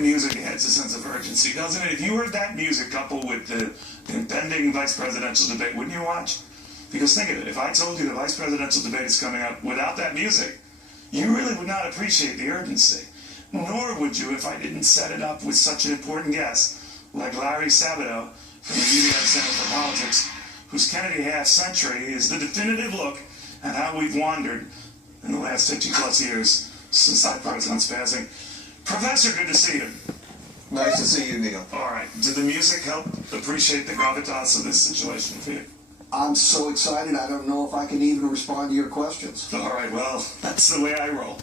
music adds a sense of urgency, doesn't it? If you heard that music coupled with the impending vice presidential debate, wouldn't you watch? Because think of it, if I told you the vice presidential debate is coming up without that music, you really would not appreciate the urgency. Nor would you if I didn't set it up with such an important guest like Larry Sabato from the UVA Center for Politics, whose Kennedy half-century is the definitive look at how we've wandered in the last 50-plus years since that president's passing. Professor, good to see you. Nice to see you, Neil. All right. Did the music help appreciate the gravitas of this situation for you? I'm so excited, I don't know if I can even respond to your questions. All right, well, that's the way I roll.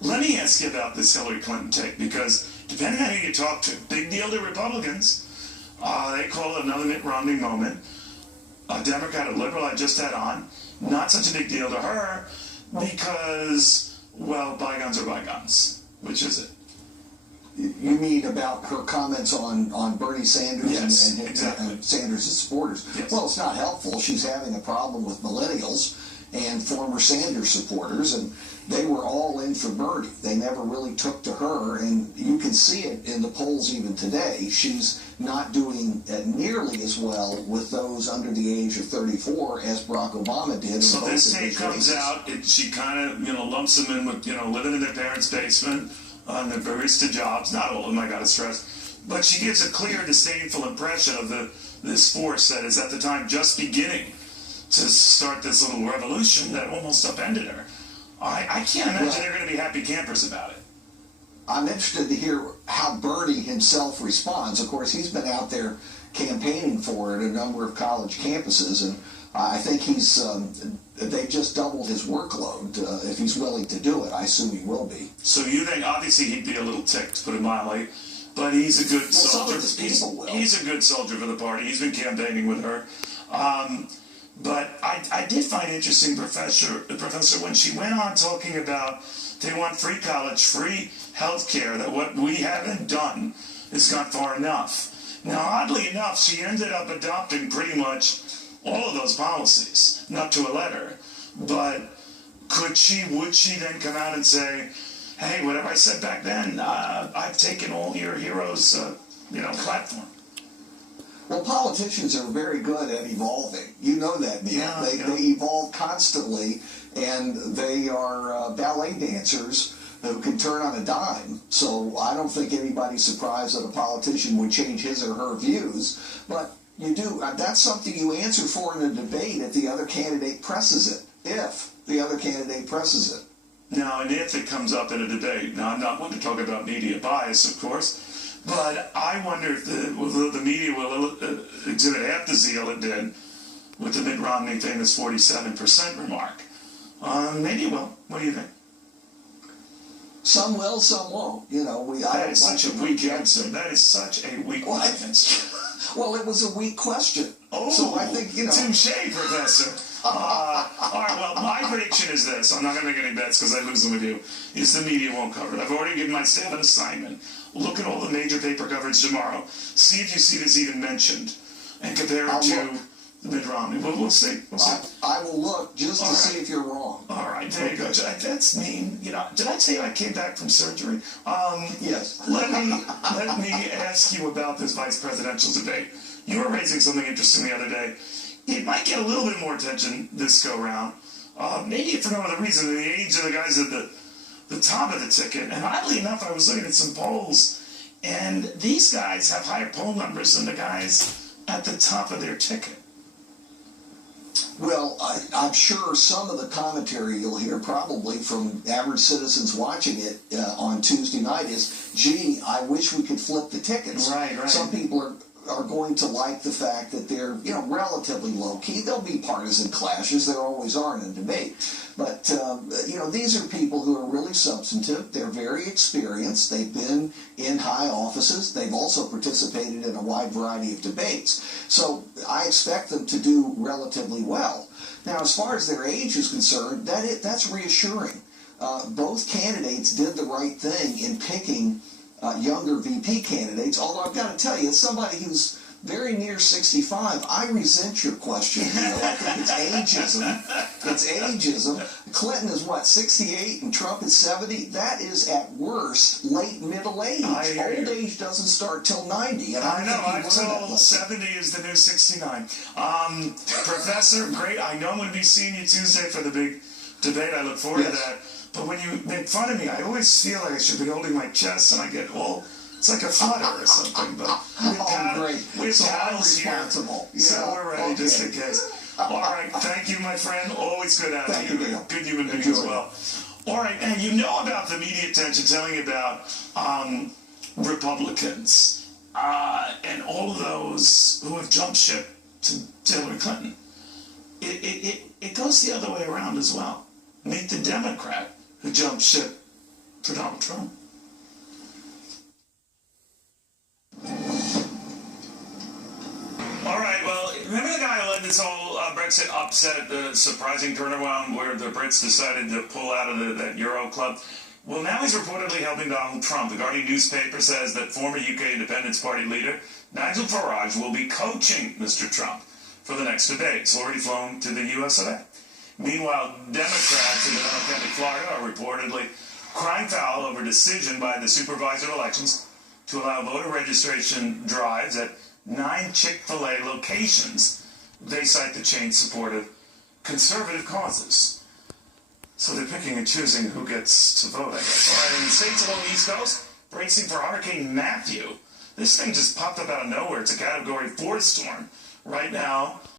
Let me ask you about this Hillary Clinton take, because depending on who you talk to, big deal to Republicans, they call it another Mitt Romney moment. A Democrat, a liberal I just had on, not such a big deal to her, because, well, bygones are bygones. Which is it? You mean about her comments on Bernie Sanders yes, and Sanders' supporters? Yes. Well, it's not helpful. She's having a problem with millennials and former Sanders supporters, and they were all in for Bernie. They never really took to her, and you can see it in the polls even today. She's not doing nearly as well with those under the age of 34 as Barack Obama did. So this tape comes out, she kind of, lumps them in with, living in their parents' basement, on their barista jobs. Not all of them, I gotta stress. But she gives a clear, disdainful impression of this force that is at the time just beginning to start this little revolution that almost upended her. I can't imagine they're going to be happy campers about it. I'm interested to hear how Bernie himself responds. Of course, he's been out there campaigning for it at a number of college campuses, and I think they've just doubled his workload. If he's willing to do it, I assume he will be. So you think, obviously, he'd be a little ticked, to put it mildly, but he's a good soldier. He's a good soldier for the party. He's been campaigning with her. But I did find interesting, Professor, when she went on talking about they want free college, free health care, that what we haven't done has gone far enough. Now, oddly enough, she ended up adopting pretty much all of those policies, not to a letter. But would she then come out and say, hey, whatever I said back then, I've taken all your heroes' platform? Well, politicians are very good at evolving. You know that, Neil. They evolve constantly, and they are ballet dancers who can turn on a dime. So I don't think anybody's surprised that a politician would change his or her views. But you do. That's something you answer for in a debate if the other candidate presses it. If the other candidate presses it. Now, and if it comes up in a debate, now I'm not one to talk about media bias, of course, but I wonder if the media will exhibit half the zeal it did with the Mitt Romney famous 47% remark. Maybe it will. What do you think? Some will, some won't. That is such a weak answer. That is such a weak answer. Well, it was a weak question. Oh, so I think, touche, Professor. All right, well, my prediction is this. I'm not going to make any bets because I lose them with you. Is the media won't cover it. I've already given my staff an assignment. Look at all the major paper coverage tomorrow. See if you see this even mentioned. And compare it to Mitt Romney. We'll see. I will look just to see if you're wrong. All right, there you go. That's mean. Did I tell you I came back from surgery? Yes. Let me ask you about this vice presidential debate. You were raising something interesting the other day. It might get a little bit more attention this go round. Maybe for no other reason than the age of the guys at the top of the ticket. And oddly enough, I was looking at some polls, and these guys have higher poll numbers than the guys at the top of their ticket. Well, I'm sure some of the commentary you'll hear probably from average citizens watching it on Tuesday night is, gee, I wish we could flip the tickets. Right. Some people are going to like the fact that they're, relatively low-key. There'll be partisan clashes. There always are in a debate. But, these are people who are really substantive. They're very experienced. They've been in high offices. They've also participated in a wide variety of debates. So I expect them to do relatively well. Now, as far as their age is concerned, that's reassuring. Both candidates did the right thing in picking younger VP candidates, although I've got to tell you, as somebody who's very near 65. I resent your question, Neil. I think it's ageism. It's ageism. Clinton is what, 68 and Trump is 70? That is at worst late middle age. Old age doesn't start till 90. And I know. I'm told 70 is the new 69. Professor, great. I know I'm going to be seeing you Tuesday for the big debate. I look forward to that. But when you make fun of me, I always feel like I should be holding my chest, and I get all, it's like a flutter or something. But we have paddles here, so we're ready just in case. All right, thank you, my friend. Always good having you. Good human being as well. All right, and you know about the media attention telling you about Republicans and all of those who have jumped ship to Hillary Clinton. It goes the other way around as well. Meet the Democrat who jumped ship for Donald Trump. All right, well, remember the guy who led this whole Brexit upset, the surprising turnaround where the Brits decided to pull out of that Euro club? Well, now he's reportedly helping Donald Trump. The Guardian newspaper says that former UK Independence Party leader Nigel Farage will be coaching Mr. Trump for the next debate. He's already flown to the US of A. Meanwhile, Democrats in Monroe County, Florida, are reportedly crying foul over a decision by the supervisor of elections to allow voter registration drives at 9 Chick-fil-A locations. They cite the chain's support of conservative causes. So they're picking and choosing who gets to vote, I guess. All right, in the states along the East Coast, bracing for Hurricane Matthew. This thing just popped up out of nowhere. It's a Category 4 storm. Right now,